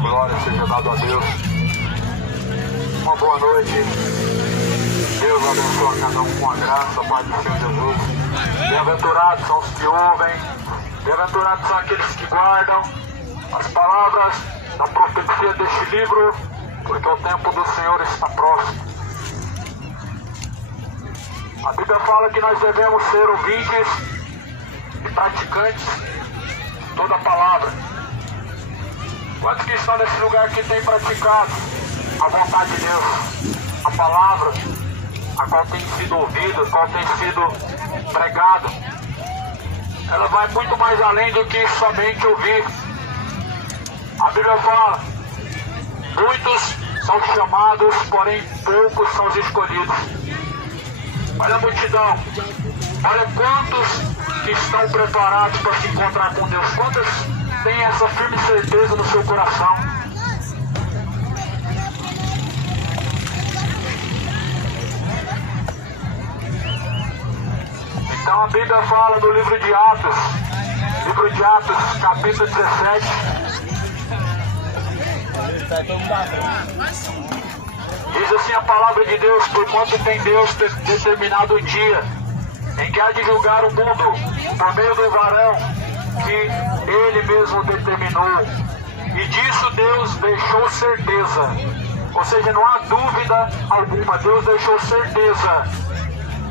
glória seja dada a Deus. Uma boa noite. Deus abençoe a cada um com a graça, Pai do Senhor Jesus. Bem-aventurados são os que ouvem, bem-aventurados são aqueles que guardam as palavras da profecia deste livro, porque o tempo do Senhor está próximo. A Bíblia fala que nós devemos ser ouvintes e praticantes de toda a palavra. Quantos que estão nesse lugar que têm praticado a vontade de Deus, a palavra, a qual tem sido ouvida, a qual tem sido pregada? Ela vai muito mais além do que somente ouvir. A Bíblia fala, muitos são chamados, porém poucos são os escolhidos. Olha a multidão, olha quantos que estão preparados para se encontrar com Deus, quantos têm essa firme certeza no seu coração. Então a Bíblia fala no livro de Atos, capítulo 17. Diz assim a palavra de Deus: porquanto tem Deus determinado o dia em que há de julgar o mundo por meio do varão que ele mesmo determinou. E disso Deus deixou certeza. Ou seja, não há dúvida alguma, Deus deixou certeza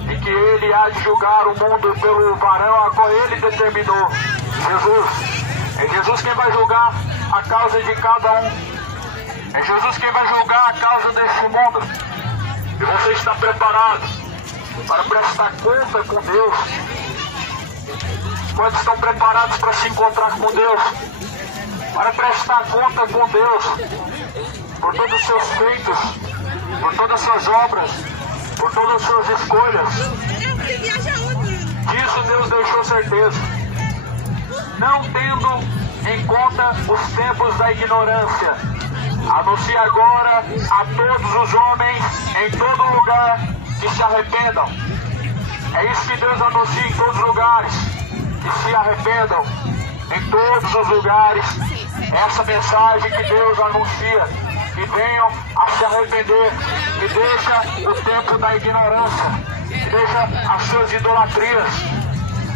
de que ele há de julgar o mundo pelo varão a qual ele determinou, Jesus. É Jesus quem vai julgar a causa de cada um. É Jesus quem vai julgar a causa deste mundo. E você está preparado para prestar conta com Deus? Quantos estão preparados para se encontrar com Deus? Para prestar conta com Deus por todos os seus feitos, por todas as suas obras, por todas as suas escolhas. Disso Deus deixou certeza. Não tendo em conta os tempos da ignorância, anuncie agora a todos os homens em todo lugar que se arrependam. É isso que Deus anuncia em todos os lugares, que se arrependam. Em todos os lugares, essa mensagem que Deus anuncia, que venham a se arrepender, que deixa o tempo da ignorância, que deixa as suas idolatrias,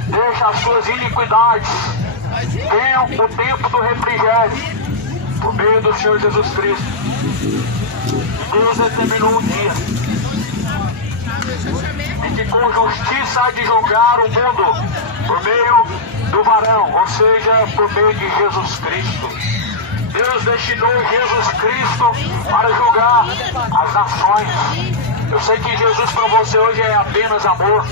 deixa as suas iniquidades, venham o tempo do refrigério, por meio do Senhor Jesus Cristo. Deus determinou um dia em que com justiça há de julgar o mundo por meio do varão, ou seja, por meio de Jesus Cristo. Deus destinou Jesus Cristo para julgar as nações. Eu sei que Jesus para você hoje é apenas amor.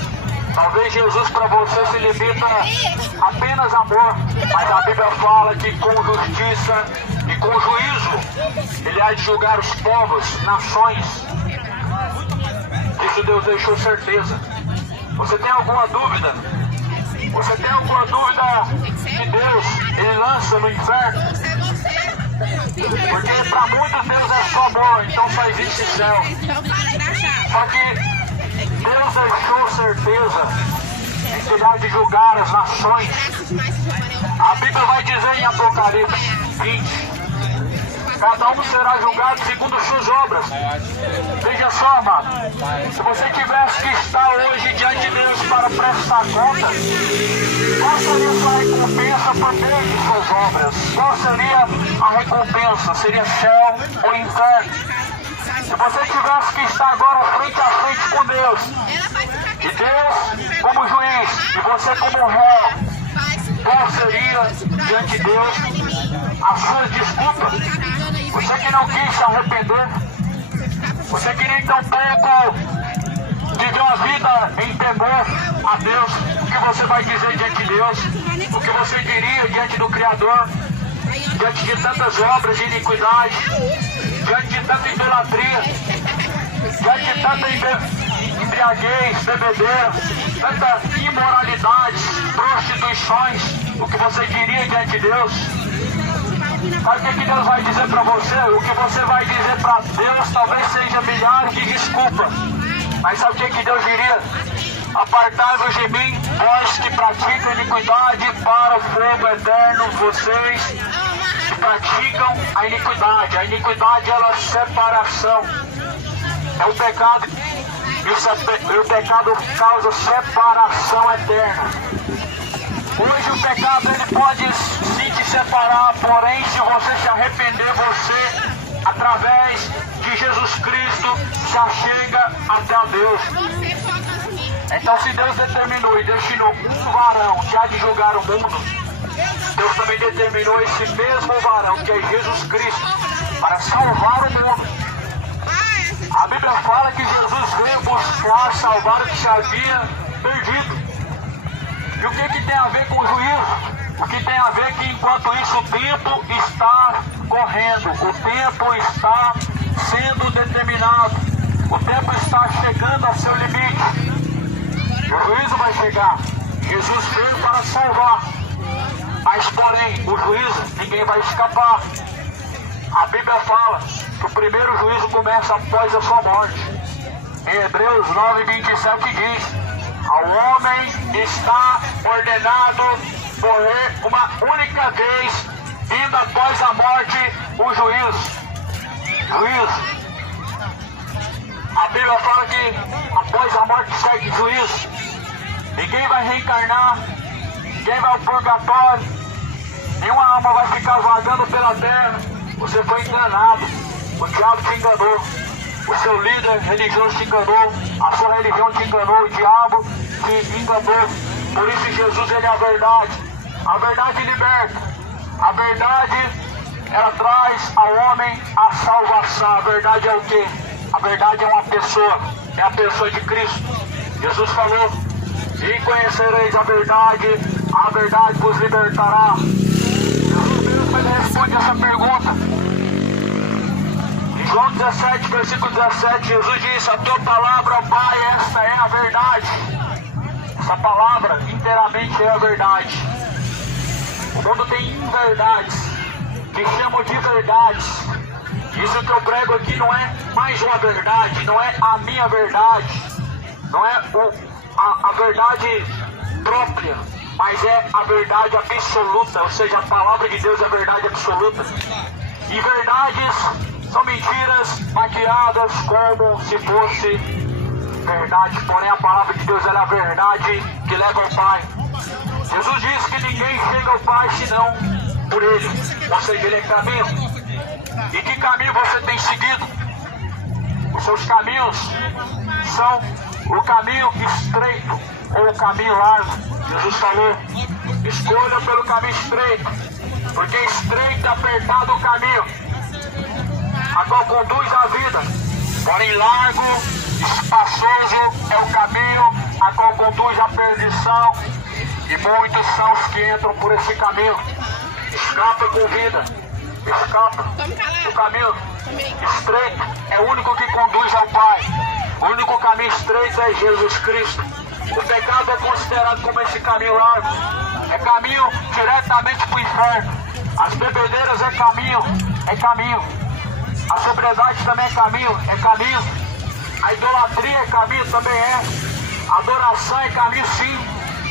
Talvez Jesus para você se limita a apenas amor, mas a Bíblia fala que com justiça e com juízo Ele há de julgar os povos, nações. Isso Deus deixou certeza. Você tem alguma dúvida? Você tem alguma dúvida que Deus Ele lança no inferno? Porque para muitos Deus é só amor, então só existe céu. Só que Deus deixou certeza em que Ele há de julgar as nações. A Bíblia vai dizer em Apocalipse 20, cada um será julgado segundo as suas obras. Veja só, amado, se você tivesse que estar hoje diante de Deus para prestar conta, qual seria a sua recompensa por meio de suas obras? Qual seria a recompensa? Seria céu ou inferno? Se você tivesse que estar agora frente a frente com Deus, e Deus como juiz, e você como réu, qual seria diante de Deus as suas desculpas? Você que não quis se arrepender, você que nem tampouco viveu a vida em temor a Deus, o que você vai dizer diante de Deus? O que você diria diante do Criador? Diante de tantas obras de iniquidade, diante de tanta idolatria, diante de tanta embriaguez, bebedeira, tanta imoralidade, prostituições, o que você diria diante de Deus? Sabe o que Deus vai dizer para você? O que você vai dizer para Deus talvez seja milhares de desculpas. Mas sabe o que Deus diria? Apartai-vos de mim, vós que praticam iniquidade, para o fogo eterno, vocês que praticam a iniquidade. A iniquidade, ela é separação. É o pecado. E o pecado causa separação eterna. Hoje o pecado, ele pode sim te separar, porém se você se arrepender, você, através de Jesus Cristo, já chega até a Deus. Então se Deus determinou e destinou um varão que há de julgar o mundo, Deus também determinou esse mesmo varão, que é Jesus Cristo, para salvar o mundo. A Bíblia fala que Jesus veio buscar salvar o que se havia perdido. E o que tem a ver com o juízo? O que tem a ver que enquanto isso o tempo está correndo, o tempo está sendo determinado, o tempo está chegando a seu limite. O juízo vai chegar. Jesus veio para salvar. Mas porém, o juízo, ninguém vai escapar. A Bíblia fala que o primeiro juízo começa após a sua morte. Em Hebreus 9:27 diz: ao homem está ordenado morrer uma única vez, indo após a morte o juízo. Juízo. A Bíblia fala que após a morte segue juízo. Ninguém vai reencarnar, ninguém vai ao purgatório, nenhuma alma vai ficar vagando pela terra. Você foi enganado, o diabo te enganou, o seu líder religioso te enganou, a sua religião te enganou, o diabo te enganou. Por isso Jesus, ele é a verdade. A verdade liberta. A verdade, ela traz ao homem a salvação. A verdade é o quê? A verdade é uma pessoa, é a pessoa de Cristo. Jesus falou: e conhecereis a verdade vos libertará. Jesus mesmo, ele responde essa pergunta. Em João 17, versículo 17, Jesus disse: a tua palavra, ó Pai, esta é a verdade. Essa palavra inteiramente é a verdade. O mundo tem inverdades, que chamam de verdades. Isso que eu prego aqui não é mais uma verdade, não é a minha verdade, não é a verdade própria, mas é a verdade absoluta, ou seja, a palavra de Deus é a verdade absoluta. E verdades são mentiras maquiadas como se fosse verdade, porém a palavra de Deus, ela é a verdade que leva ao Pai. Jesus disse que ninguém chega ao Pai senão por Ele, ou seja, Ele é caminho. E que caminho você tem seguido? Os seus caminhos são o caminho estreito ou o caminho largo. Jesus falou: escolha pelo caminho estreito, porque estreito e apertado o caminho a qual conduz à vida, porém largo, espaçoso é o caminho a qual conduz à perdição, e muitos são os que entram por esse caminho. Escapa com vida, escapa. O caminho estreito é o único que conduz ao Pai. O único caminho estreito é Jesus Cristo. O pecado é considerado como esse caminho largo, é caminho diretamente para o inferno. As bebedeiras é caminho. A sobriedade também é caminho. A idolatria é caminho, também é. A adoração é caminho, sim.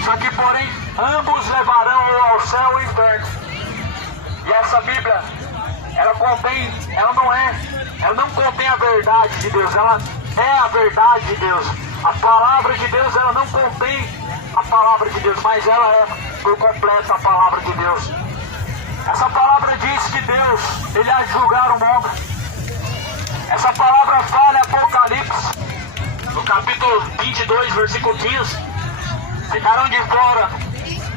Só que, porém, ambos levarão ou ao céu ou ao inferno. E essa Bíblia, ela não contém a verdade de Deus, ela é a verdade de Deus. A palavra de Deus, ela não contém a palavra de Deus, mas ela é por completo a palavra de Deus. Essa palavra diz que Deus, ele há de julgar o mundo. Essa palavra fala em Apocalipse, no capítulo 22, versículo 15. Ficarão de fora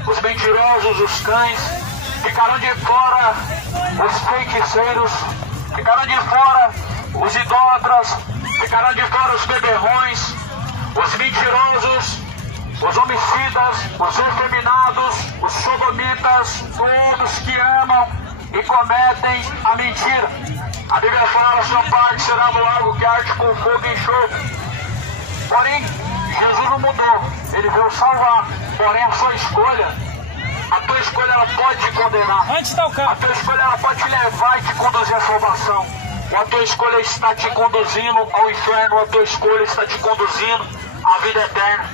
os mentirosos, os cães, ficarão de fora os feiticeiros, ficarão de fora os idólatras, ficarão de fora os beberrões, os mentirosos, os homicidas, os efeminados, os sodomitas, todos que amam e cometem a mentira. A Bíblia fala: a sua parte será no lago que arde com fogo e enxofre. Porém, Jesus não mudou, ele veio salvar. Porém, a tua escolha, ela pode te condenar. A tua escolha, ela pode te levar e te conduzir à salvação. Ou a tua escolha está te conduzindo ao inferno, ou a tua escolha está te conduzindo à vida eterna.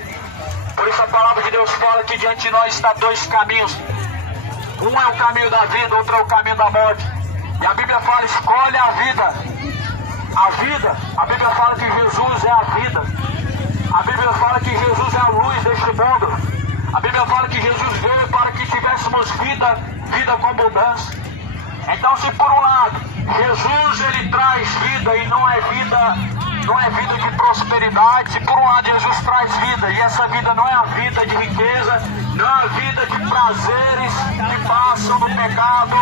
Por isso a palavra de Deus fala que diante de nós está dois caminhos. Um é o caminho da vida, outro é o caminho da morte. E a Bíblia fala, escolhe a vida. A vida, a Bíblia fala que Jesus é a vida. A Bíblia fala que Jesus é a luz deste mundo. A Bíblia fala que Jesus veio para que tivéssemos vida, vida com abundância. Então, se por um lado, Jesus ele traz vida e não é vida de prosperidade, se por um lado Jesus traz vida, e essa vida não é a vida de riqueza, não é a vida de prazeres que passam no pecado,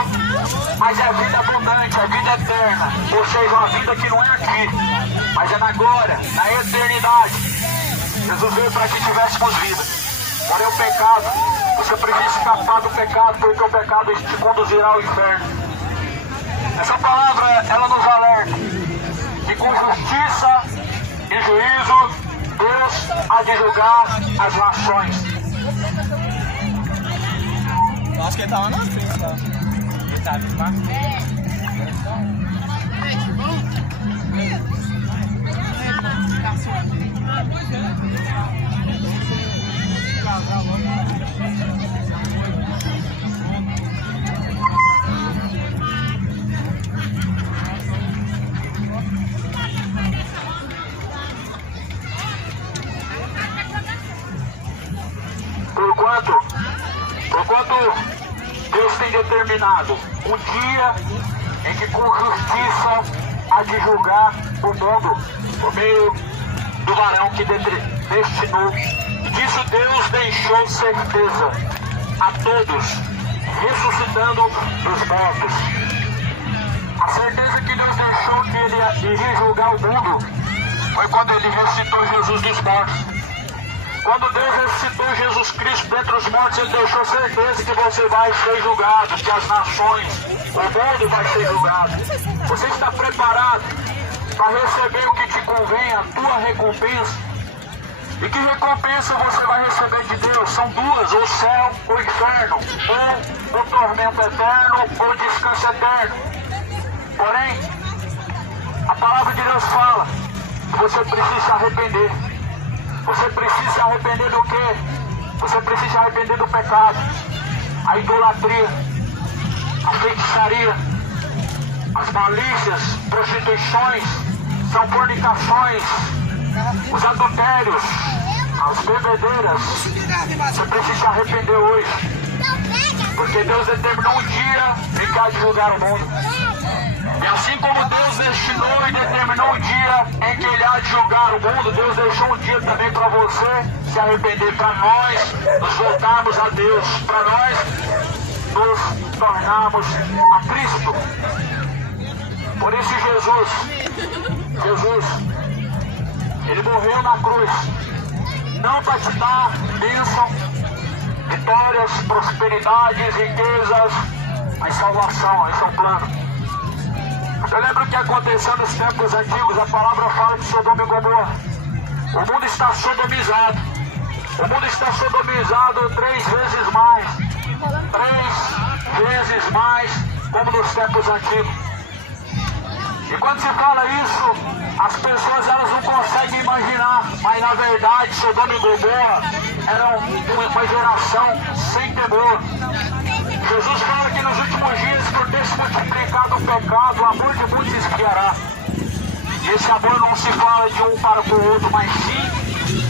mas é a vida abundante, a vida eterna, ou seja, uma vida que não é aqui, mas é na glória, na eternidade. Jesus veio para que tivéssemos vida. Porém o pecado, você precisa escapar do pecado, porque o pecado te conduzirá ao inferno. Essa palavra, ela nos alerta que com justiça e juízo, Deus há de julgar as nações. Eu acho que ele estava na frente, ó. Ele estava embaixo. Porquanto Deus tem determinado um dia em que com justiça há de julgar o mundo por meio do varão que destinou. E disso Deus deixou certeza a todos, ressuscitando dos mortos. A certeza que Deus deixou que ele iria julgar o mundo foi quando ele ressuscitou Jesus dos mortos. Quando Deus ressuscitou Jesus Cristo dentre os mortos, ele deixou certeza que você vai ser julgado, que as nações, o mundo vai ser julgado. Você está preparado para receber o que te convém, a tua recompensa? E que recompensa você vai receber de Deus? São duas, o céu ou o inferno, ou o tormento eterno ou o descanso eterno. Porém, a palavra de Deus fala que você precisa se arrepender. Você precisa se arrepender do quê? Você precisa se arrepender do pecado, a idolatria, a feitiçaria, as malícias, prostituições, são fornicações, os adultérios, as bebedeiras. Você precisa se arrepender hoje, porque Deus determinou um dia em que há de julgar o mundo. E assim como Deus destinou e determinou um dia em que Ele há de julgar o mundo, Deus deixou um dia também para você se arrepender, para nós nos voltarmos a Deus, para nós nos tornarmos a Cristo. Por isso Jesus, Ele morreu na cruz, não para te dar bênção, vitórias, prosperidades, riquezas, mas salvação, esse é o plano. Eu lembro que aconteceu nos tempos antigos, a palavra fala de Sodoma e Gomorra. O mundo está sodomizado. O mundo está sodomizado 3 vezes mais. 3 vezes mais, como nos tempos antigos. E quando se fala isso, as pessoas elas não conseguem imaginar, mas na verdade Sodoma e Gomorra eram uma geração sem temor. Jesus fala que nos últimos dias, por ter se multiplicado o pecado, o amor de muitos esfriará. E esse amor não se fala de um para com o outro, mas sim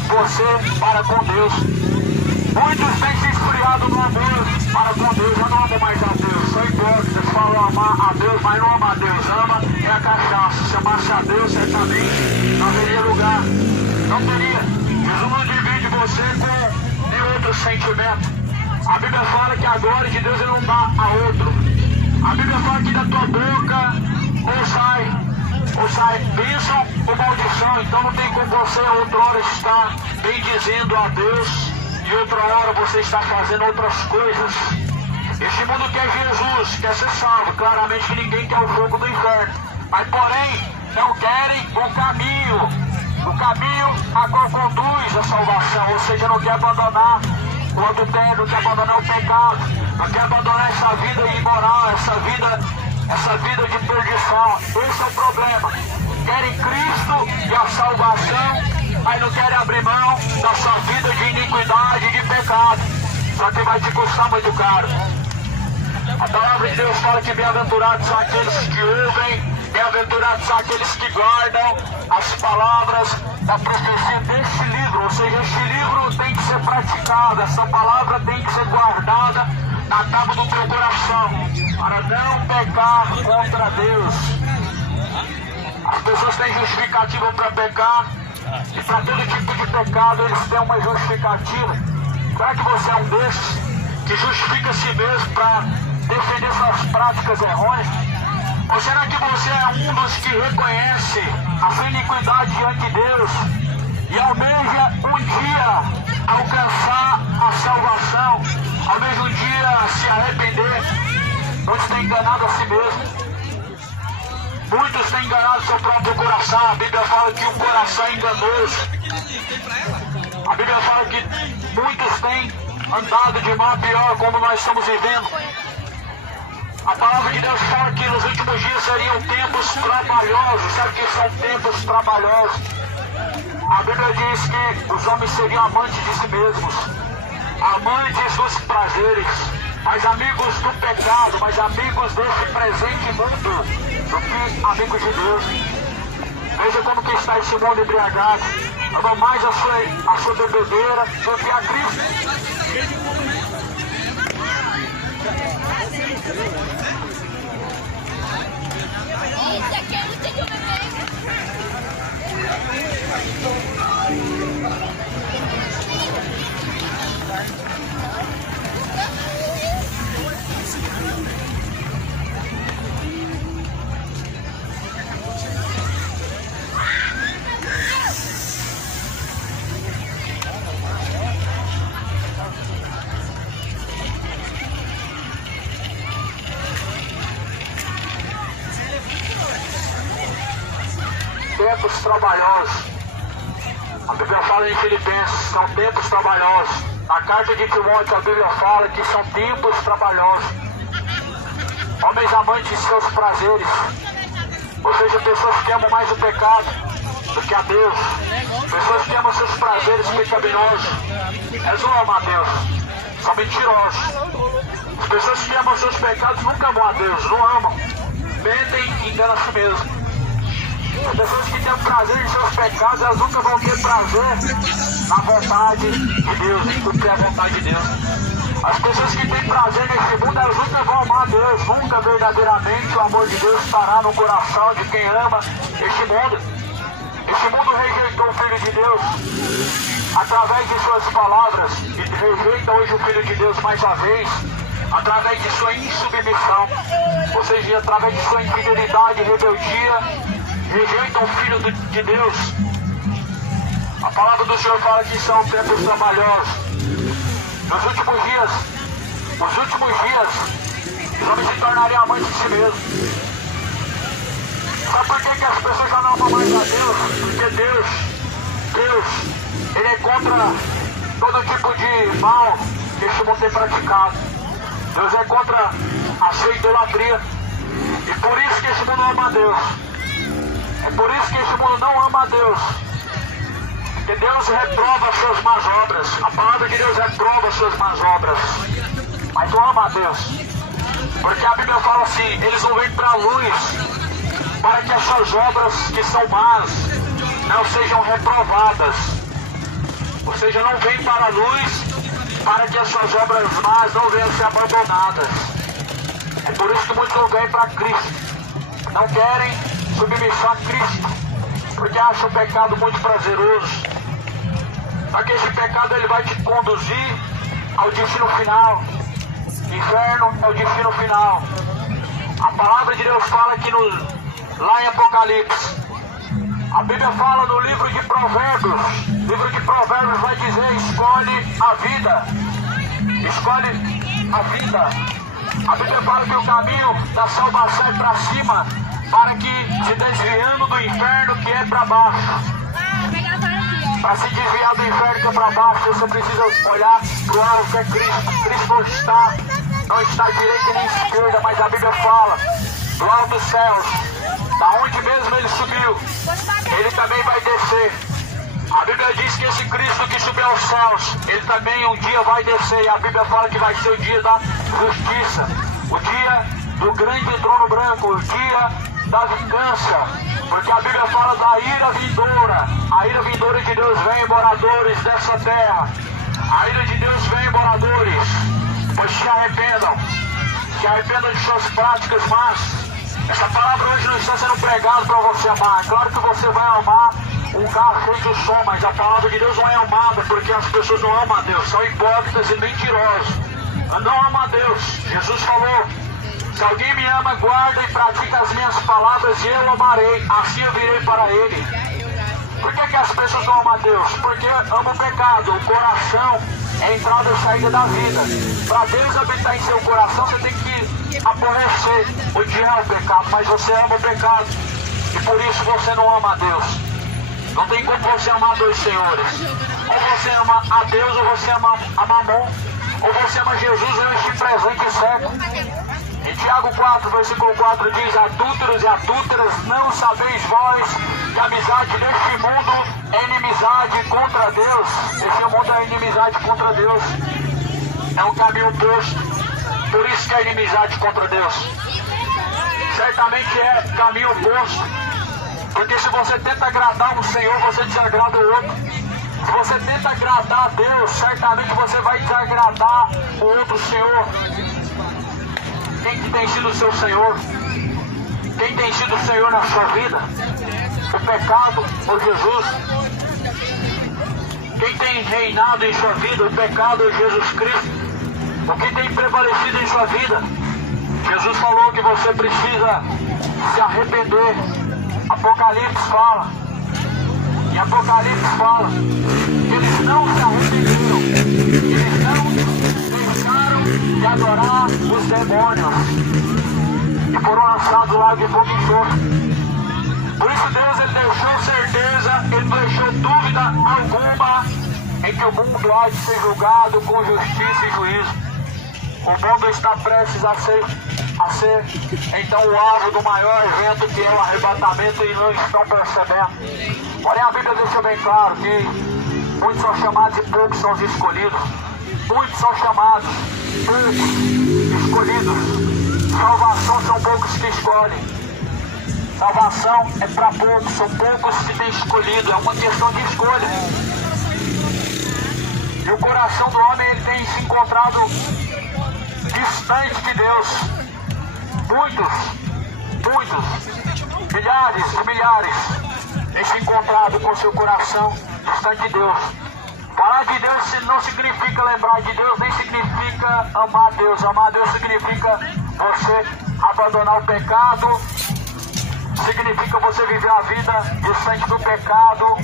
você para com Deus. Muitos têm se esfriado no amor para com Deus. Eu não amo mais a Deus, são hipócritas, falam amar a Deus, mas não ama a Deus. Ama é a cachaça. Se amasse a Deus, certamente não teria lugar. Não teria. Jesus não divide você com nenhum outro sentimento. A Bíblia fala que a glória de Deus ele não dá a outro. A Bíblia fala que da tua boca ou sai bênção ou maldição. Então não tem como você outrora estar bendizendo a Deus e outra hora você está fazendo outras coisas. Este mundo quer Jesus, quer ser salvo. Claramente que ninguém quer o fogo do inferno. Mas porém, não querem o caminho a qual conduz a salvação. Ou seja, não quer abandonar o adultério, não quer abandonar o pecado, não quer abandonar essa vida imoral, essa vida de perdição. Esse é o problema. Querem Cristo e a salvação, mas não querem abrir mão da sua vida de iniquidade e de pecado. Só que vai te custar muito caro. A palavra de Deus fala que bem-aventurados são aqueles que ouvem, bem-aventurados são aqueles que guardam as palavras da profecia deste livro. Ou seja, este livro tem que ser praticado, essa palavra tem que ser guardada na tábua do teu coração, para não pecar contra Deus. As pessoas têm justificativa para pecar, e para todo tipo de pecado eles têm uma justificativa. Será que você é um desses que justifica a si mesmo para defender suas práticas errôneas? Ou será que você é um dos que reconhece a sua iniquidade diante de Deus e almeja um dia alcançar a salvação, almeja um dia se arrepender? Muitos têm enganado a si mesmo. Muitos têm enganado seu próprio coração. A Bíblia fala que o coração é enganoso. A Bíblia fala que muitos têm andado de mal a pior, como nós estamos vivendo. A palavra de Deus fala que nos últimos dias seriam tempos trabalhosos. Sabe o que são tempos trabalhosos? A Bíblia diz que os homens seriam amantes de si mesmos, amantes dos prazeres, mas amigos do pecado, mas amigos desse presente mundo, do que amigos de Deus. Veja como que está esse mundo embriagado. Ama mais a sua bebedeira do que a Cristo. Isso aqui é muito de tempos trabalhosos. A Bíblia fala em Filipenses, são tempos trabalhosos. Na carta de Timóteo, a Bíblia fala que são tempos trabalhosos. Homens amantes de seus prazeres, ou seja, pessoas que amam mais o pecado do que a Deus. Pessoas que amam seus prazeres pecaminosos. Eles não amam a Deus, são mentirosos. As pessoas que amam seus pecados nunca amam a Deus, não amam. Mentem e enganam a si mesmo. As pessoas que têm prazer em seus pecados, elas nunca vão ter prazer na vontade de Deus, em tudo que é a vontade de Deus. As pessoas que têm prazer nesse mundo, elas nunca vão amar a Deus. Nunca verdadeiramente o amor de Deus estará no coração de quem ama este mundo. Este mundo rejeitou o Filho de Deus através de suas palavras e rejeita hoje o Filho de Deus mais uma vez através de sua insubmissão, ou seja, através de sua infidelidade e rebeldia. Rejeitam o Filho de Deus. A palavra do Senhor fala que são tempos trabalhosos. Nos últimos dias, os homens se tornariam amantes de si mesmos. Sabe por que as pessoas já não amam mais a Deus? Porque Deus, Ele é contra todo tipo de mal que este mundo tem praticado. Deus é contra a sua idolatria. E por isso que este mundo não ama a Deus. É por isso que este mundo não ama a Deus. Porque Deus reprova as suas más obras. A palavra de Deus reprova as suas más obras. Mas não ama a Deus. Porque a Bíblia fala assim, eles não vêm para a luz para que as suas obras que são más não sejam reprovadas. Ou seja, não vêm para a luz para que as suas obras más não venham a ser abandonadas. É por isso que muitos não vêm para Cristo. Não querem submissão a Cristo, porque acham o pecado muito prazeroso. Porque esse pecado ele vai te conduzir ao destino final. Inferno é o destino final. A palavra de Deus fala que lá em Apocalipse, a Bíblia fala no livro de Provérbios. O livro de Provérbios vai dizer: escolhe a vida. Escolhe a vida. A Bíblia fala que o caminho da salvação é para cima, para que, se desviando do inferno que é para baixo. Para se desviar do inferno que é para baixo, você precisa olhar para o alto que é Cristo. Cristo não está à direita nem à esquerda, mas a Bíblia fala do alto dos céus, da onde mesmo ele subiu, ele também vai descer. A Bíblia diz que esse Cristo que subiu aos céus, ele também um dia vai descer. E a Bíblia fala que vai ser o dia da justiça. o dia do grande trono branco, o dia da vingança, porque a Bíblia fala da ira vindoura. A ira vindoura de Deus vem, moradores dessa terra. A ira de Deus vem, moradores, pois se arrependam de suas práticas más. Essa palavra hoje não está sendo pregada para você amar. Claro que você vai amar um carro cheio de som, mas a palavra de Deus não é amada, porque as pessoas não amam a Deus, são hipócritas e mentirosos. Não amam a Deus. Jesus falou: se alguém me ama, guarda e pratica as minhas palavras, e eu o amarei, assim eu virei para ele. Por que as pessoas não amam a Deus? Porque amam o pecado. O coração é a entrada e saída da vida. Para Deus habitar em seu coração, você tem que aborrecer, odiar o pecado, mas você ama o pecado, e por isso você não ama a Deus. Não tem como você amar dois senhores. Ou você ama a Deus, ou você ama a Mamon, ou você ama Jesus ou este presente século. Em Tiago 4, versículo 4 diz: adúlteros e adúlteras, não sabeis vós que a amizade deste mundo é inimizade contra Deus? Esse mundo é inimizade contra Deus. É um caminho oposto. Por isso que é inimizade contra Deus. Certamente é caminho oposto. Porque se você tenta agradar um Senhor, você desagrada o outro. Se você tenta agradar a Deus, certamente você vai desagradar o outro Senhor. Quem que tem sido o seu Senhor? Quem tem sido o Senhor na sua vida? O pecado ou Jesus? Quem tem reinado em sua vida? O pecado ou Jesus Cristo? O que tem prevalecido em sua vida? Jesus falou que você precisa se arrepender. Apocalipse fala. Em Apocalipse fala que eles não se arrependeram. Eles não deixaram de adorar os demônios e foram lançados lá de fogo e enxofre. Por isso Deus, ele deixou certeza, ele não deixou dúvida alguma em que o mundo há de ser julgado com justiça e juízo. O mundo está prestes a ser então o alvo do maior evento, que é o arrebatamento, e não estão percebendo. Porém, a Bíblia deixa bem claro que muitos são chamados e poucos são os escolhidos. Muitos são chamados, poucos escolhidos. Salvação são poucos que escolhem. Salvação é para poucos, são poucos que têm escolhido. É uma questão de escolha. E o coração do homem, ele tem se encontrado distante de Deus. Muitos, milhares e milhares têm se encontrado com seu coração distante de Deus. Falar de Deus não significa lembrar de Deus, nem significa amar a Deus. Amar a Deus significa você abandonar o pecado, significa você viver a vida distante do pecado.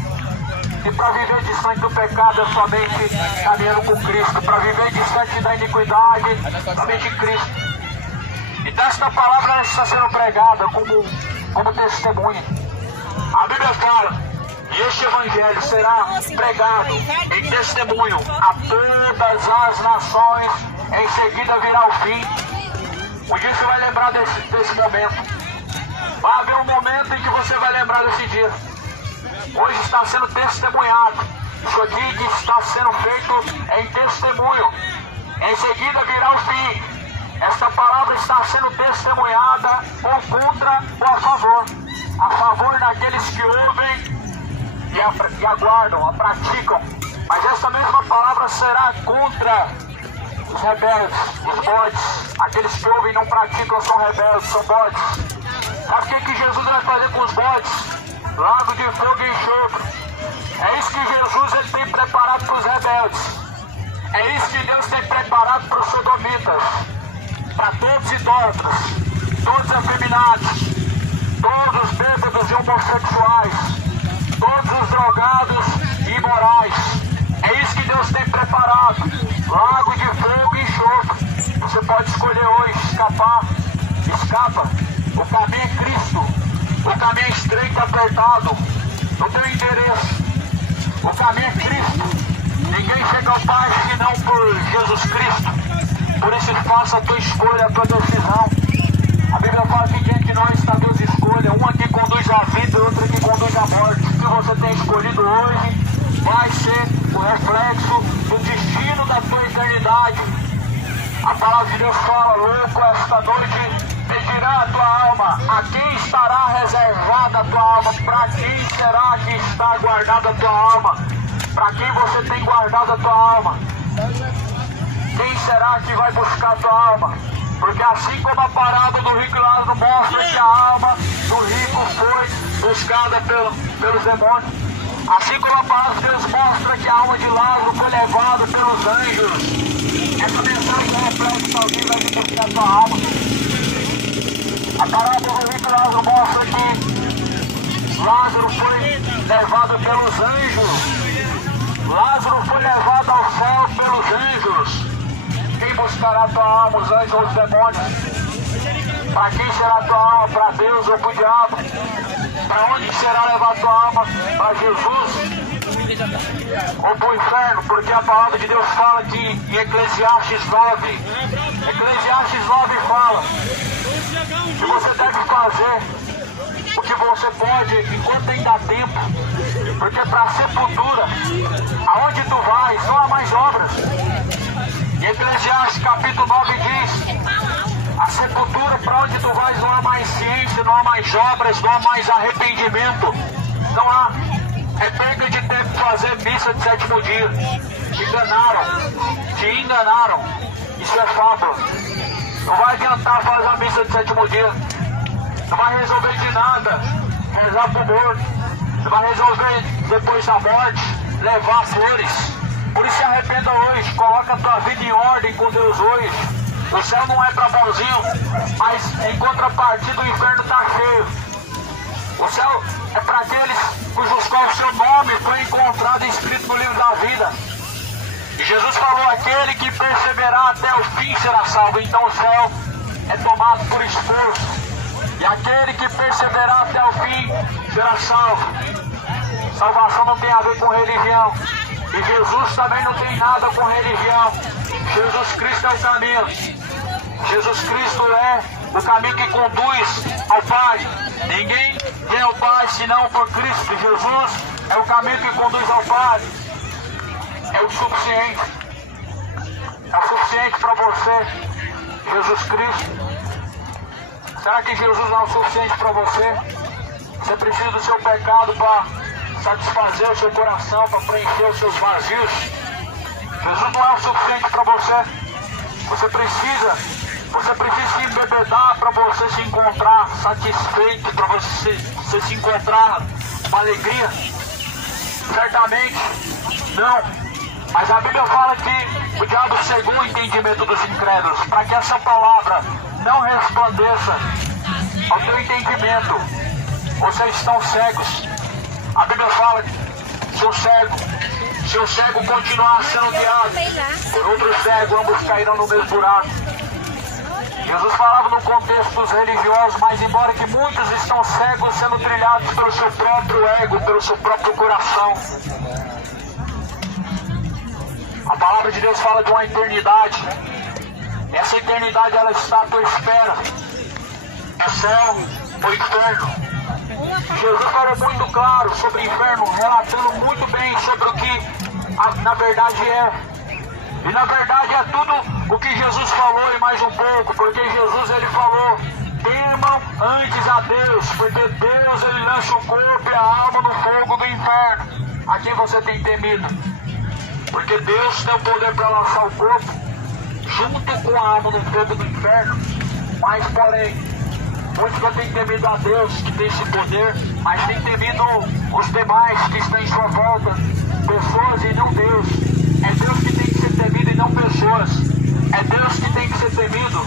E para viver distante do pecado é somente caminhando com Cristo. Para viver distante da iniquidade, somente Cristo. Então esta palavra está sendo pregada como testemunha. A Bíblia fala: e este evangelho será pregado em testemunho a todas as nações, em seguida virá o fim. Um dia você vai lembrar desse momento. Vai haver um momento em que você vai lembrar desse dia. Hoje está sendo testemunhado. Isso aqui está sendo feito em testemunho. Em seguida virá o fim. Esta palavra está sendo testemunhada ou contra ou a favor. A favor daqueles que ouvem e aguardam, a praticam. Mas essa mesma palavra será contra os rebeldes, os bodes. Aqueles que ouvem e não praticam são rebeldes, são bodes. Sabe o que Jesus vai fazer com os bodes? Lago de fogo e enxofre. É isso que Jesus, ele tem preparado para os rebeldes. É isso que Deus tem preparado para os sodomitas, para todos os idólatras, todos os afeminados, todos os bêbados e homossexuais, todos os drogados e imorais. É isso que Deus tem preparado. Lago de fogo e enxofre. Você pode escolher hoje escapar. Escapa. O caminho é Cristo. O caminho é estreito e apertado. No teu endereço. O caminho é Cristo. Ninguém chega ao Pai senão por Jesus Cristo. Por isso faça a tua escolha, a tua decisão. A Bíblia fala que diante de nós está duas escolhas. Uma que conduz à vida e outra que conduz à morte. O que você tem escolhido hoje vai ser o reflexo do destino da tua eternidade. A palavra de Deus fala, louco, esta noite pedirá a tua alma. A quem estará reservada a tua alma? Para quem será que está guardada a tua alma? Para quem você tem guardado a tua alma? Quem será que vai buscar a tua alma? Porque assim como a parábola do rico e Lázaro mostra que a alma do rico foi buscada pelos demônios, assim como a palavra de Deus mostra que a alma de Lázaro foi levada pelos anjos, essa mensagem reflete que alguém vai vir buscar a tua alma. A parábola do rico e Lázaro mostra que Lázaro foi levado pelos anjos. Lázaro foi levado ao céu pelos anjos. Quem buscará a tua alma, os anjos ou os demônios? Para quem será a tua alma? Para Deus ou para o diabo? Para onde será levada a tua alma? Para Jesus ou para o inferno? Porque a palavra de Deus fala que em Eclesiastes 9, Eclesiastes 9 fala que você deve fazer o que você pode enquanto ainda há tempo, porque para a sepultura, aonde tu vais, não há mais obras. Em Eclesiastes capítulo 9 diz: a sepultura, para onde tu vais, não há mais ciência, não há mais obras, não há mais arrependimento, não há. É perda de tempo fazer missa de sétimo dia. Te enganaram. Isso é fábula. Não vai adiantar fazer a missa de sétimo dia. Não vai resolver de nada rezar pro morto. Não vai resolver depois da morte levar flores. Por isso se arrependa hoje. Coloca a tua vida em ordem com Deus hoje. O céu não é para bonzinho, mas em contrapartida o inferno está cheio. O céu é para aqueles cujos qual o seu nome foi encontrado e escrito no livro da vida. E Jesus falou: aquele que perseverar até o fim será salvo. Então o céu é tomado por esforço. E aquele que perseverar até o fim será salvo. Salvação não tem a ver com religião. E Jesus também não tem nada com religião. Jesus Cristo é o caminho. Jesus Cristo é o caminho que conduz ao Pai. Ninguém vem ao Pai senão por Cristo. Jesus é o caminho que conduz ao Pai. É o suficiente. É suficiente para você, Jesus Cristo. Será que Jesus não é o suficiente para você? Você precisa do seu pecado para satisfazer o seu coração, para preencher os seus vazios. Jesus não é o suficiente para você. Você precisa se embebedar para você se encontrar satisfeito, para você se encontrar com alegria. Certamente não. Mas a Bíblia fala que o diabo cegou o entendimento dos incrédulos, para que essa palavra não resplandeça ao teu entendimento. Vocês estão cegos. A Bíblia fala que se o cego continuar sendo guiado por outro cego, ambos cairão no mesmo buraco. Jesus falava no contexto dos religiosos, mas embora que muitos estão cegos sendo trilhados pelo seu próprio ego, pelo seu próprio coração. A palavra de Deus fala de uma eternidade. Essa eternidade ela está à tua espera. É céu ou inferno. Jesus falou muito claro sobre o inferno, relatando muito bem sobre o que na verdade é. E na verdade é tudo o que Jesus falou e mais um pouco, porque Jesus ele falou: temam antes a Deus, porque Deus ele lança o corpo e a alma no fogo do inferno. A quem você tem temido? Porque Deus tem o poder para lançar o corpo junto com a alma no fogo do inferno. Mas porém, muitos não têm temido a Deus, que tem esse poder, mas têm temido os demais que estão em sua volta, pessoas e não Deus. É Deus que tem que ser temido e não pessoas. É Deus que tem que ser temido,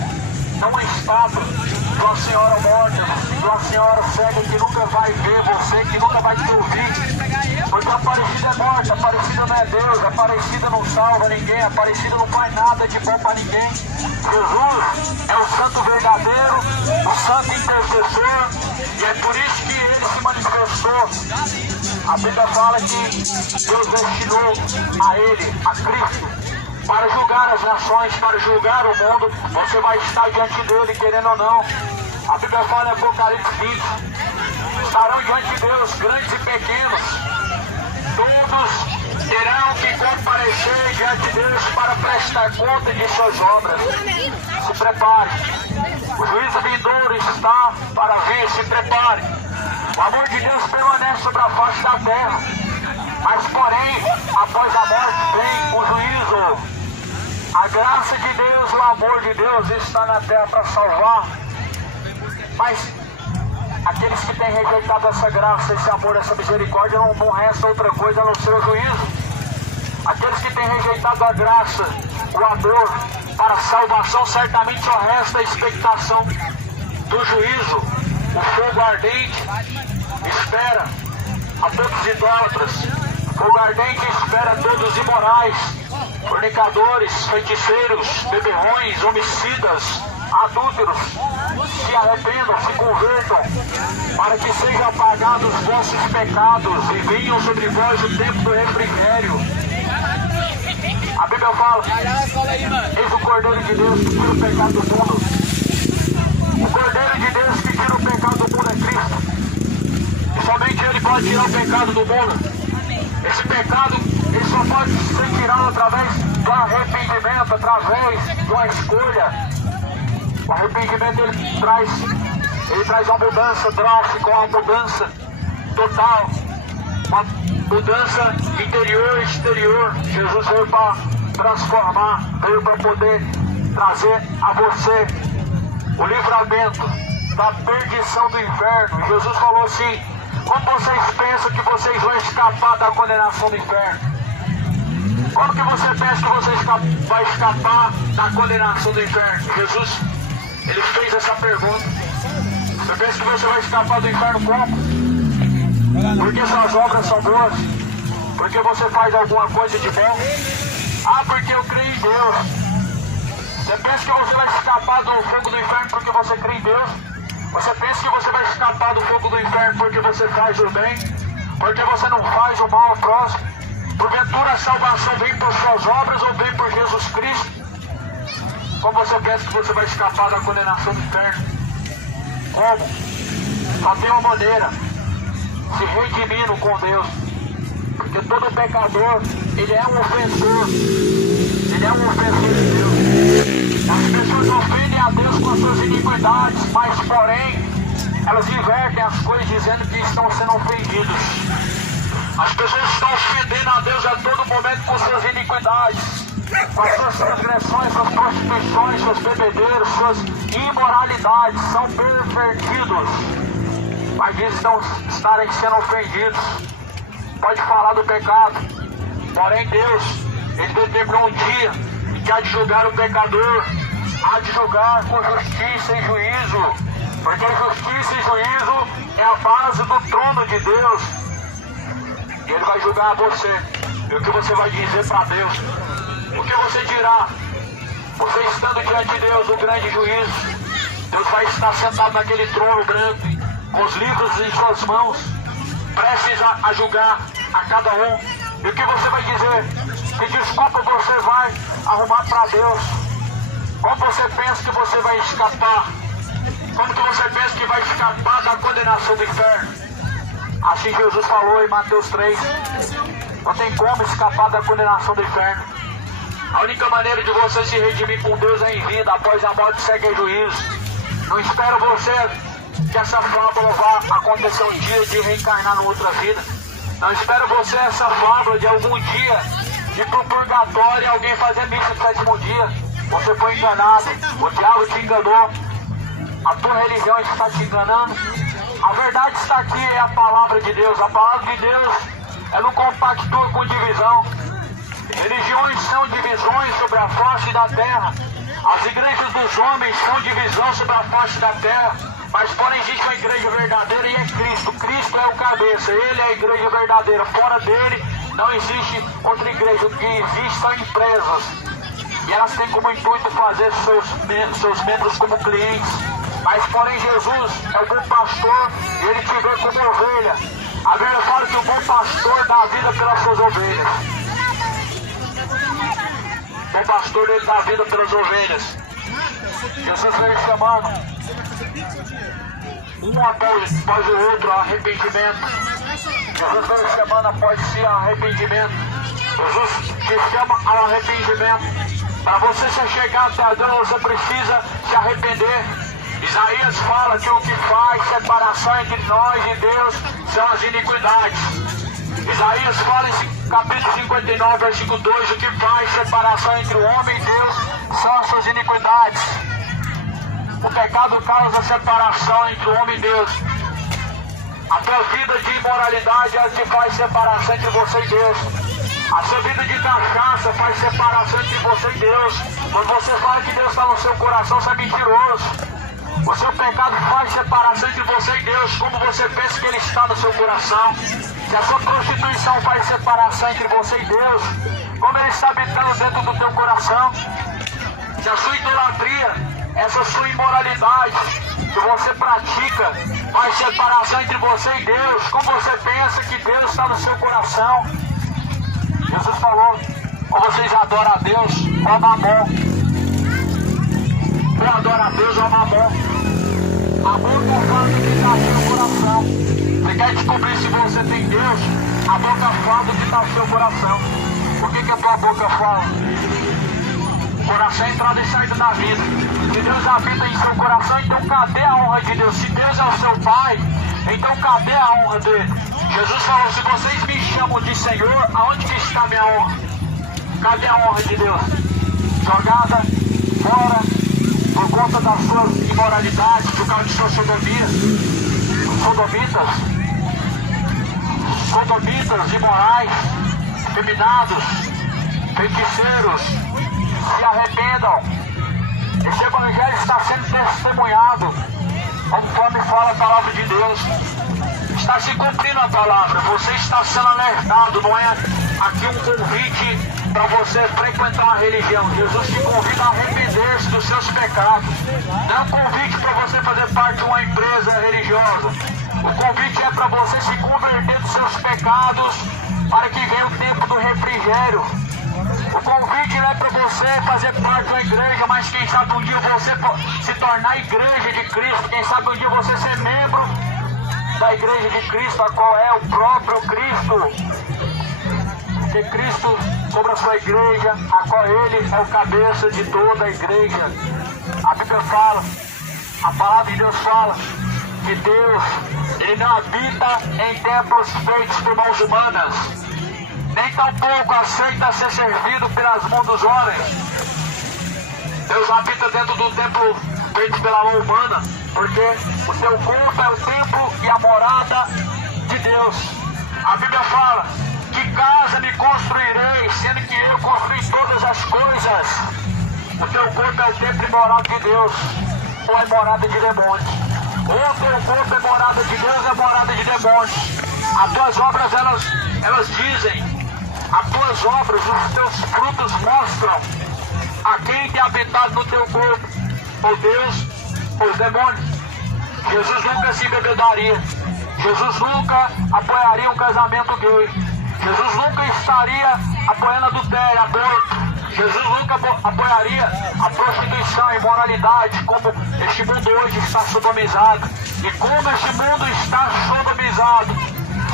não a estátua de uma senhora morta, de uma senhora cega que nunca vai ver você, que nunca vai te ouvir. Porque a Aparecida é morta, a Aparecida não é Deus, a Aparecida não salva ninguém, a Aparecida não faz nada de bom para ninguém. Jesus é o santo verdadeiro, o santo intercessor, e é por isso que ele se manifestou. A Bíblia fala que Deus destinou a ele, a Cristo, para julgar as nações, para julgar o mundo. Você vai estar diante dele, querendo ou não. A Bíblia fala em Apocalipse 20, estarão diante de Deus grandes e pequenos, todos terão que comparecer diante de Deus para prestar conta de suas obras. Se prepare. O juízo vindouro está para vir. Se prepare. O amor de Deus permanece sobre a face da terra. Mas, porém, após a morte vem o juízo. A graça de Deus, o amor de Deus está na terra para salvar. Mas aqueles que têm rejeitado essa graça, esse amor, essa misericórdia, não resta outra coisa a não ser o juízo. Aqueles que têm rejeitado a graça, o amor para a salvação, certamente só resta a expectação do juízo. O fogo ardente espera a todos os idólatras. O fogo ardente espera a todos os imorais, fornicadores, feiticeiros, beberrões, homicidas, adúlteros. Se arrependam, se convertam, para que sejam apagados os vossos pecados e venham sobre vós o tempo do refrigério. A Bíblia fala: eis o Cordeiro de Deus que tira o pecado do mundo. O Cordeiro de Deus que tira o pecado do mundo é Cristo. E somente Ele pode tirar o pecado do mundo. Esse pecado, ele só pode ser tirado através do arrependimento, através de uma escolha. O arrependimento ele traz uma mudança drástica, uma mudança total, uma mudança interior e exterior. Jesus veio para transformar, veio para poder trazer a você o livramento da perdição do inferno. Jesus falou assim: como vocês pensam que vocês vão escapar da condenação do inferno? Como que você pensa que você vai escapar da condenação do inferno? Jesus, ele fez essa pergunta. Você pensa que você vai escapar do inferno como? Porque suas obras são boas? Porque você faz alguma coisa de bom? Ah, porque eu creio em Deus. Você pensa que você vai escapar do fogo do inferno porque você crê em Deus? Você pensa que você vai escapar do fogo do inferno porque você faz o bem? Porque você não faz o mal ao próximo? Porventura a salvação vem por suas obras ou vem por Jesus Cristo? Como você pensa que você vai escapar da condenação do inferno? Como? Só tem uma maneira: se redimindo com Deus. Porque todo pecador, ele é um ofensor. Ele é um ofensor de Deus. As pessoas ofendem a Deus com as suas iniquidades, mas porém, elas invertem as coisas dizendo que estão sendo ofendidos. As pessoas estão ofendendo a Deus a todo momento com suas iniquidades, com as suas transgressões, suas prostituições, seus bebedeiros, suas imoralidades. São pervertidos, mas dizem estarem sendo ofendidos. Pode falar do pecado, porém Deus, Ele determinou um dia que há de julgar o pecador, há de julgar com justiça e juízo, porque justiça e juízo é a base do trono de Deus. E Ele vai julgar você. E o que você vai dizer para Deus? O que você dirá? Você estando diante de Deus, o grande juízo, Deus vai estar sentado naquele trono branco, com os livros em suas mãos, prestes a julgar a cada um. E o que você vai dizer? Que desculpa você vai arrumar para Deus? Como você pensa que você vai escapar? Como que você pensa que vai escapar da condenação do inferno? Assim Jesus falou em Mateus 3. Não tem como escapar da condenação do inferno. A única maneira de você se redimir com Deus é em vida. Após a morte segue juízo. Não espero você que essa fábula vá acontecer um dia de reencarnar numa outra vida. Não espero você essa fábula de algum dia ir para o purgatório e alguém fazer missa no sétimo dia. Você foi enganado, o diabo te enganou, a tua religião está te enganando. A verdade está aqui, é a palavra de Deus. A palavra de Deus, ela não compactua com divisão. Religiões são divisões sobre a face da terra. As igrejas dos homens são divisão sobre a face da terra. Mas porém existe uma igreja verdadeira e é Cristo. Cristo é o cabeça, Ele é a igreja verdadeira. Fora dele não existe outra igreja. O que existe são empresas. E elas têm como intuito fazer seus membros como clientes. Mas porém Jesus é o bom pastor e Ele te vê como ovelha. A Bíblia fala que o bom pastor dá a vida pelas suas ovelhas. O bom pastor, ele dá a vida pelas ovelhas. Jesus veio chamando um após o outro ao arrependimento. Jesus veio chamando após si ao arrependimento. Jesus te chama ao arrependimento. Para você se chegar até Deus, você precisa se arrepender. Isaías fala que o que faz separação entre nós e Deus são as iniquidades. Isaías fala em capítulo 59, versículo 2, o que faz separação entre o homem e Deus são as suas iniquidades. O pecado causa separação entre o homem e Deus. A tua vida de imoralidade é a que faz separação entre você e Deus. A sua vida de cachaça faz separação entre você e Deus. Quando você fala que Deus está no seu coração, você é mentiroso. O seu pecado faz separação entre você e Deus. Como você pensa que Ele está no seu coração. Se a sua prostituição faz separação entre você e Deus, como Ele está habitando dentro do teu coração. Se a sua idolatria, essa sua imoralidade que você pratica, faz separação entre você e Deus, como você pensa que Deus está no seu coração. Jesus falou, ou vocês adoram a Deus ou a Mamon. Ou adora a Deus ou a Mamon. A boca fala do que está no seu coração. Você quer descobrir se você tem Deus? A boca fala do que está no seu coração. Por que a tua boca fala? O coração é entrada e saída da vida. Se Deus habita em seu coração, então cadê a honra de Deus? Se Deus é o seu Pai, então cadê a honra dele? Jesus falou, se vocês me chamam de Senhor, aonde que está a minha honra? Cadê a honra de Deus? Jogada fora por conta das suas imoralidades, por causa de sua sodomia. Sodomitas, imorais, feminados, feiticeiros, se arrependam. Esse evangelho está sendo testemunhado, conforme fala a palavra de Deus. Está se cumprindo a palavra, você está sendo alertado, não é aqui um convite para você frequentar uma religião. Jesus te convida a arrepender-se dos seus pecados. Não é um convite para você fazer parte de uma empresa religiosa. O convite é para você se converter dos seus pecados, para que venha o tempo do refrigério. O convite não é para você fazer parte de uma igreja, mas quem sabe um dia você se tornar a igreja de Cristo. Quem sabe um dia você ser membro da igreja de Cristo, a qual é o próprio Cristo. Porque Cristo sobre a sua igreja, a qual Ele é o cabeça de toda a igreja. A Bíblia fala, a palavra de Deus fala, que Deus, Ele não habita em templos feitos por mãos humanas, nem tampouco aceita ser servido pelas mãos dos homens. Deus habita dentro do templo feito pela mão humana, porque o teu corpo é o templo e a morada de Deus. A Bíblia fala, que casa me construirei, sendo que eu construí todas as coisas. O teu corpo é o templo e morada de Deus, ou é morada de demônios. Ou o teu corpo é morada de Deus ou é morada de demônios. As tuas obras, elas dizem, as tuas obras, os teus frutos mostram a quem tem habitado no teu corpo, ou Deus, ou os demônios. Jesus nunca se embebedaria. Jesus nunca apoiaria um casamento gay. Jesus nunca estaria apoiando adultério, aborto. Jesus nunca apoiaria a prostituição, a imoralidade, como este mundo hoje está sodomizado. E como este mundo está sodomizado,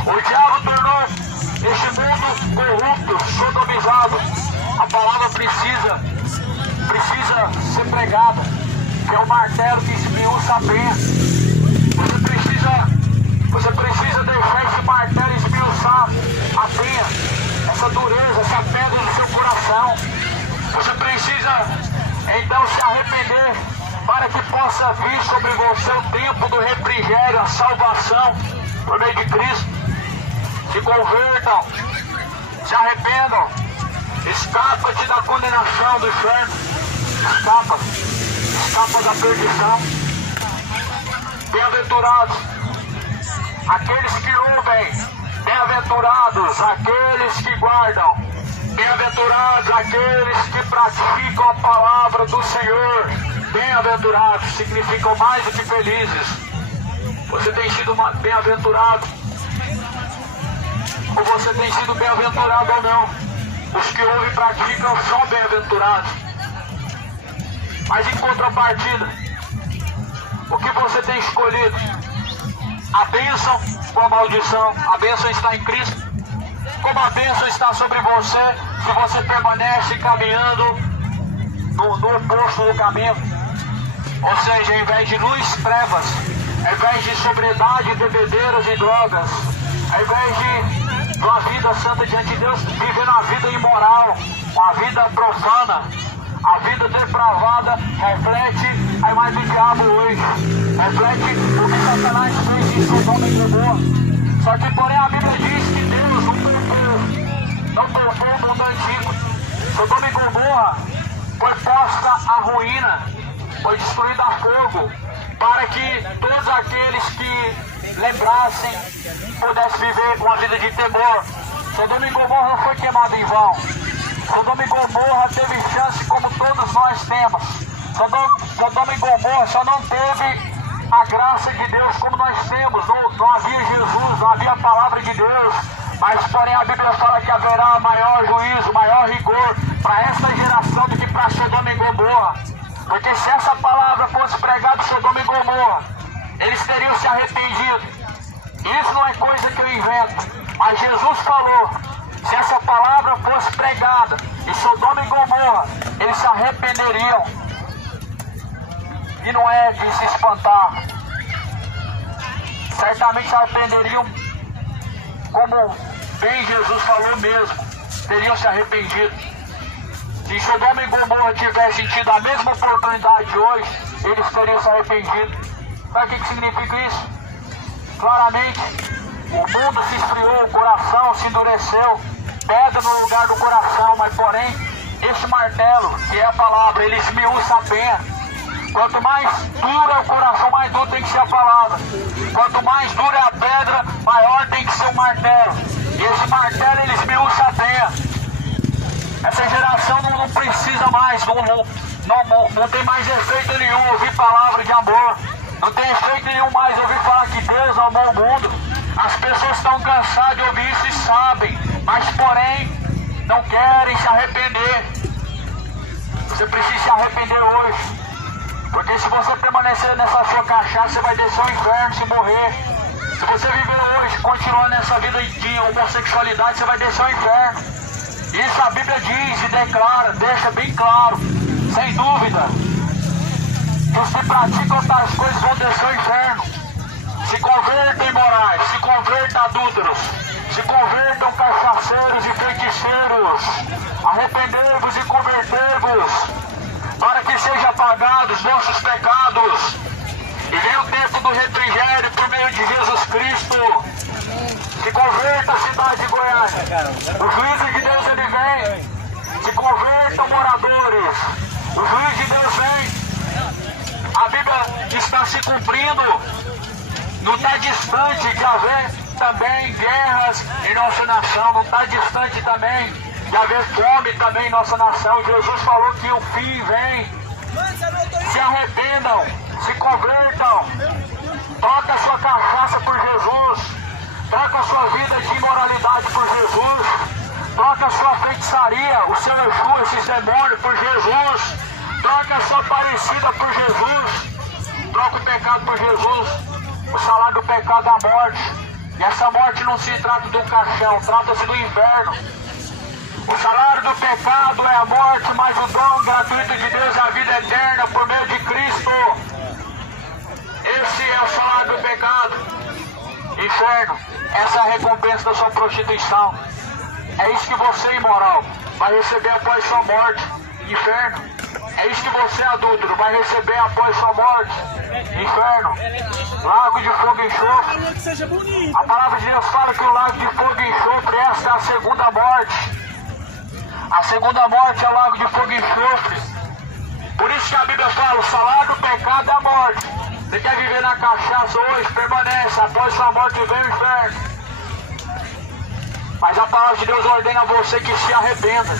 o diabo tornou este mundo corrupto, sodomizado. A palavra precisa ser pregada, que é o martelo que esmiuça a penha. Você precisa deixar esse martelo esmiuçar a penha, essa dureza, essa pedra do seu coração. Você precisa então se arrepender para que possa vir sobre você o tempo do refrigério, a salvação por meio de Cristo. Se convertam, se arrependam, escapa-te da condenação do inferno, escapa da perdição. Bem-aventurados aqueles que ouvem, bem-aventurados aqueles que guardam, bem-aventurados aqueles que praticam a palavra do Senhor. Bem-aventurados significam mais do que felizes. Você tem sido bem-aventurado? Ou você tem sido bem-aventurado ou não? Os que ouvem e praticam são bem-aventurados. Mas em contrapartida, o que você tem escolhido? A bênção ou a maldição? A bênção está em Cristo. Como a bênção está sobre você, se você permanece caminhando no oposto do caminho. Ou seja, ao invés de luz, trevas. Ao invés de sobriedade, bebedeiras e drogas. Ao invés de uma vida santa diante de Deus, viver uma vida imoral, uma vida profana, a vida depravada, reflete a imagem do diabo hoje. Reflete o que Satanás fez em Sodoma e Gomorra. Só que, porém, a Bíblia diz que Deus não poupou o mundo antigo. Sodoma e Gomorra foi posta à ruína, foi destruída a fogo, para que todos aqueles que lembrassem pudessem viver uma vida de temor. Sodoma e Gomorra não foi queimado em vão. Sodoma e Gomorra teve chance como todos nós temos. Sodoma e Gomorra só não teve a graça de Deus como nós temos. Não havia Jesus, não havia a palavra de Deus. Mas porém a Bíblia fala que haverá maior juízo, maior rigor para esta geração do que para Sodoma e Gomorra. Porque se essa palavra fosse pregada em Sodoma e Gomorra, eles teriam se arrependido. Isso não é coisa que eu invento, mas Jesus falou. Se essa palavra fosse pregada em Sodoma e Gomorra, eles se arrependeriam. E não é de se espantar. Certamente se arrependeriam, como bem Jesus falou mesmo. Teriam se arrependido. Se Sodoma e Gomorra tivessem tido a mesma oportunidade de hoje, eles teriam se arrependido. Sabe o que significa isso? Claramente, o mundo se esfriou, o coração se endureceu, pedra no lugar do coração, mas porém, esse martelo, que é a palavra, ele esmiuça a penha. Quanto mais duro é o coração, mais duro tem que ser a palavra. Quanto mais dura é a pedra, maior tem que ser o martelo. E esse martelo, ele esmiuça a penha. Essa geração não precisa mais, não tem mais efeito nenhum ouvir palavra de amor. Não tem efeito nenhum mais ouvir falar que Deus amou o mundo. As pessoas estão cansadas de ouvir isso e sabem, mas porém não querem se arrepender. Você precisa se arrepender hoje. Porque se você permanecer nessa sua cachaça, você vai descer ao inferno se morrer. Se você viver hoje, continuar nessa vida de homossexualidade, você vai descer ao inferno. Isso a Bíblia diz e declara, deixa bem claro, sem dúvida. Que os que praticam tais coisas vão descer ao inferno. Se convertam imorais, se convertam adúlteros, se convertam cachaceiros e feiticeiros. Arrependei-vos e convertei-vos, para que sejam apagados nossos pecados. E venha o tempo do refrigério por meio de Jesus Cristo. Se converta, cidade de Goiás. O juízo de Deus ele vem. Se convertam, moradores. O juízo de Deus vem. A Bíblia está se cumprindo. Não está distante de haver também guerras em nossa nação. Não está distante também de haver fome também em nossa nação. Jesus falou que o fim vem. Se arrependam, se convertam. Troca a sua cachaça por Jesus. Troca a sua vida de imoralidade por Jesus. Troca a sua feitiçaria, o seu Exu, esses demônios por Jesus. Troca a sua parecida por Jesus. Troca o pecado por Jesus. O salário do pecado é a morte. E essa morte não se trata de um caixão, trata-se do inferno. O salário do pecado é a morte, mas o dom gratuito de Deus é a vida eterna por meio de Cristo. Esse é o salário do pecado. Inferno, essa é a recompensa da sua prostituição. É isso que você, imoral, vai receber após sua morte. Inferno, é isso que você, adúltero, vai receber após sua morte. Inferno, lago de fogo e enxofre. A palavra de Deus fala que o lago de fogo e enxofre, essa é a segunda morte. A segunda morte é o lago de fogo e enxofre. Por isso que a Bíblia fala, o salário do pecado é a morte. Você quer viver na cachaça hoje? Permanece. Após sua morte vem o inferno. Mas a palavra de Deus ordena a você que se arrependa.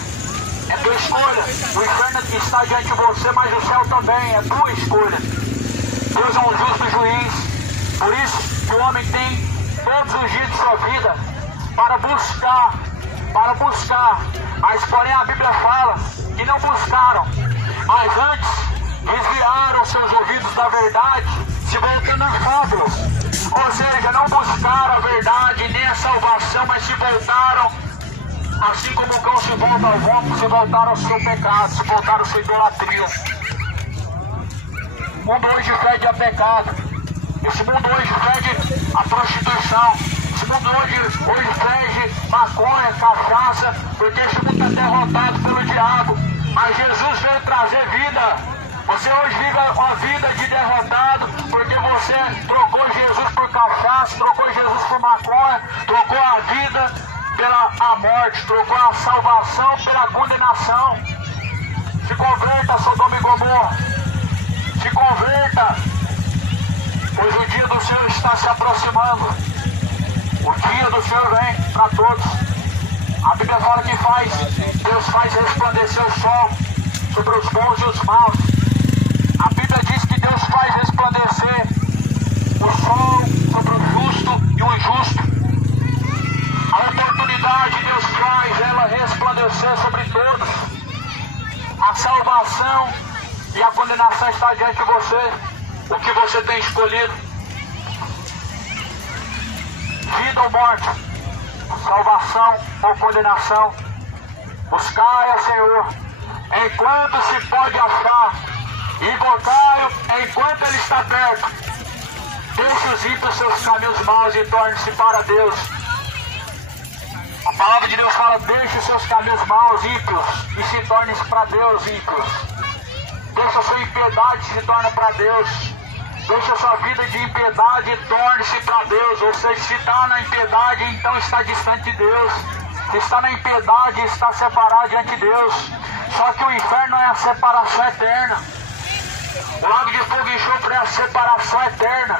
É tua escolha. O inferno está diante de você, mas o céu também. É tua escolha. Deus é um justo juiz. Por isso que o homem tem todos os dias de sua vida para buscar. Mas porém a Bíblia fala que não buscaram. Mas antes verdade, se voltando às fábulas. Ou seja, não buscaram a verdade nem a salvação, mas se voltaram, assim como o cão se volta ao vômito, se voltaram ao seu pecado, se voltaram à sua idolatria. O mundo hoje fede a pecado. Esse mundo hoje fede a prostituição. Esse mundo hoje fede maconha, cachaça, porque esse mundo está derrotado pelo diabo. Mas Jesus veio trazer vida. Você hoje vive uma vida de derrotado, porque você trocou Jesus por cachaça, trocou Jesus por maconha, trocou a vida pela a morte, trocou a salvação pela condenação. Se converta, Sodoma e Gomorra. Se converta, pois o dia do Senhor está se aproximando. O dia do Senhor vem para todos. A Bíblia fala que Deus faz resplandecer o sol sobre os bons e os maus. A Bíblia diz que Deus faz resplandecer o sol sobre o justo e o injusto. A oportunidade Deus faz ela resplandecer sobre todos. A salvação e a condenação está diante de você. O que você tem escolhido? Vida ou morte? Salvação ou condenação? Buscai ao Senhor enquanto se pode achar, invocai-o enquanto Ele está perto. Deixe os ímpios seus caminhos maus e torne-se para Deus. A palavra de Deus fala: deixe os seus caminhos maus, ímpios, e se torne-se para Deus, ímpios. Deixe a sua impiedade e se torne para Deus. Deixe a sua vida de impiedade e torne-se para Deus. Ou seja, se está na impiedade, então está distante de Deus. Se está na impiedade, está separado diante de Deus. Só que o inferno é a separação eterna. O lago de fogo e enxofre é a separação eterna.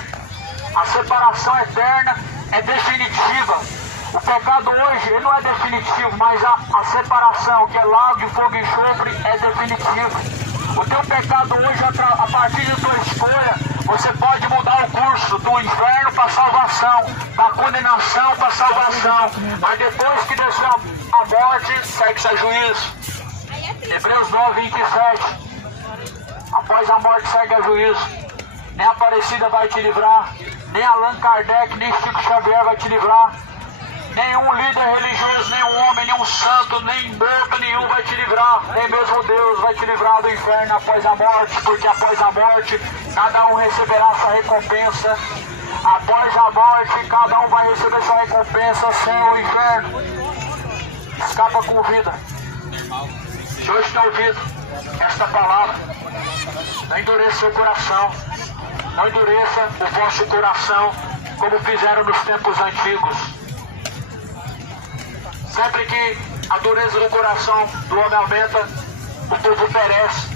A separação eterna é definitiva. O pecado hoje ele não é definitivo, mas a separação, que é lago de fogo e enxofre, é definitiva. O teu pecado hoje, a partir da tua escolha, você pode mudar o curso do inferno para a salvação, da condenação para a salvação. Mas depois que desceu a morte, segue-se a juízo. Hebreus 9, 27. Após a morte segue a juízo. Nem a Aparecida vai te livrar, nem Allan Kardec, nem Chico Xavier vai te livrar. Nenhum líder religioso, nenhum homem, nenhum santo, nem morto nenhum vai te livrar. Nem mesmo Deus vai te livrar do inferno após a morte, porque após a morte cada um receberá sua recompensa. Após a morte cada um vai receber sua recompensa sem o inferno. Escapa com vida. Se hoje está ouvindo esta palavra, não endureça seu coração. Não endureça o vosso coração como fizeram nos tempos antigos. Sempre que a dureza do coração do homem aumenta, o povo perece.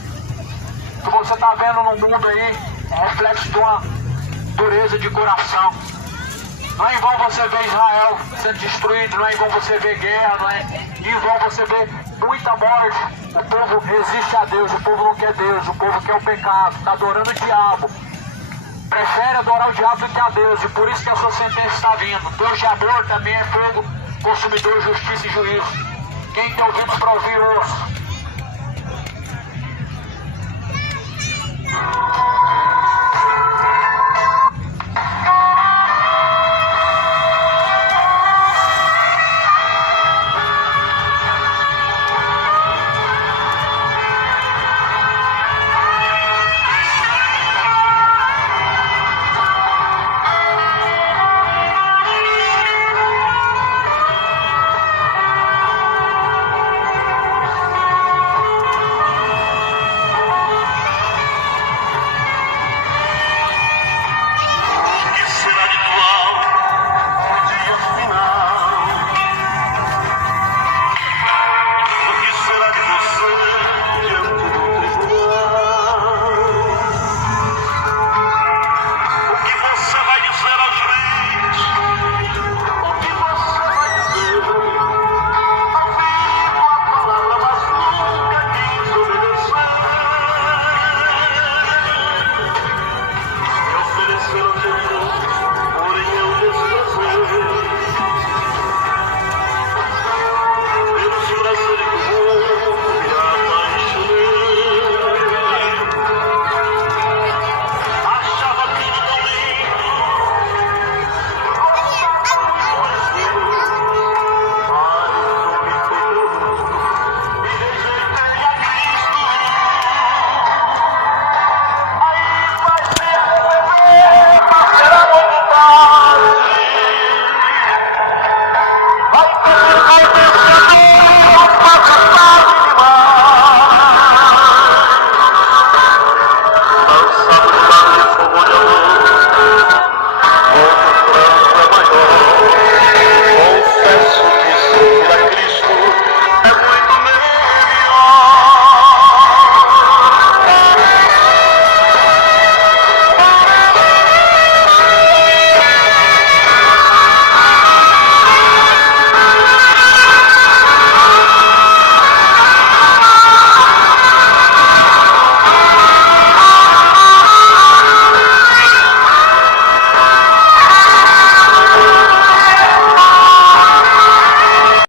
O que você está vendo no mundo aí é reflexo de uma dureza de coração. Não é em vão você ver Israel sendo destruído, não é em vão você ver guerra, não é em vão você ver muita morte. O povo resiste a Deus, o povo não quer Deus, o povo quer o pecado, está adorando o diabo. Prefere adorar o diabo do que a Deus, e por isso que a sua sentença está vindo. Deus de amor também é fogo consumidor, justiça e juízo. Quem tem ouvidos para ouvir, ouça.